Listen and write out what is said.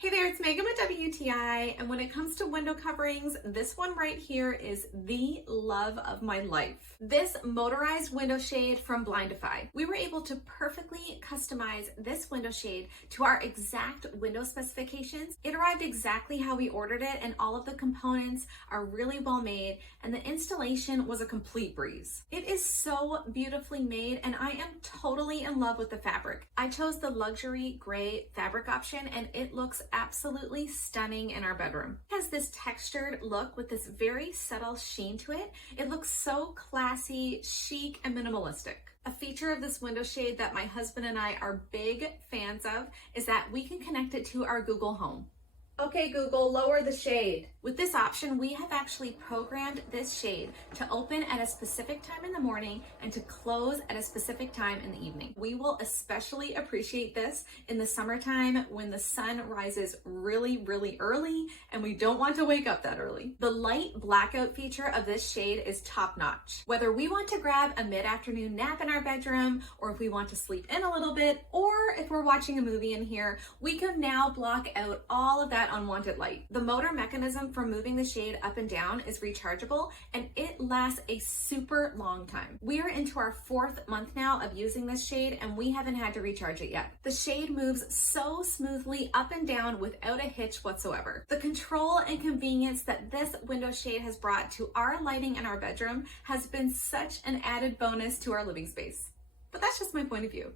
Hey there, it's Megan with WTI, and when it comes to window coverings, this one right here is the love of my life. This motorized window shade from Blindify. We were able to perfectly customize this window shade to our exact window specifications. It arrived exactly how we ordered it, and all of the components are really well made, and the installation was a complete breeze. It is so beautifully made, and I am totally in love with the fabric. I chose the luxury gray fabric option, and it looks absolutely stunning in our bedroom. It has this textured look with this very subtle sheen to it. It looks so classy, chic, and minimalistic. A feature of this window shade that my husband and I are big fans of is that we can connect it to our Google Home. Okay, Google, lower the shade. With this option, we have actually programmed this shade to open at a specific time in the morning and to close at a specific time in the evening. We will especially appreciate this in the summertime when the sun rises really, really early and we don't want to wake up that early. The light blackout feature of this shade is top notch. Whether we want to grab a mid-afternoon nap in our bedroom, or if we want to sleep in a little bit, or if we're watching a movie in here, we can now block out all of that unwanted light. The motor mechanism for moving the shade up and down is rechargeable, and it lasts a super long time. We are into our 4th month now of using this shade, and we haven't had to recharge it yet. The shade moves so smoothly up and down without a hitch whatsoever. The control and convenience that this window shade has brought to our lighting in our bedroom has been such an added bonus to our living space. But that's just my point of view.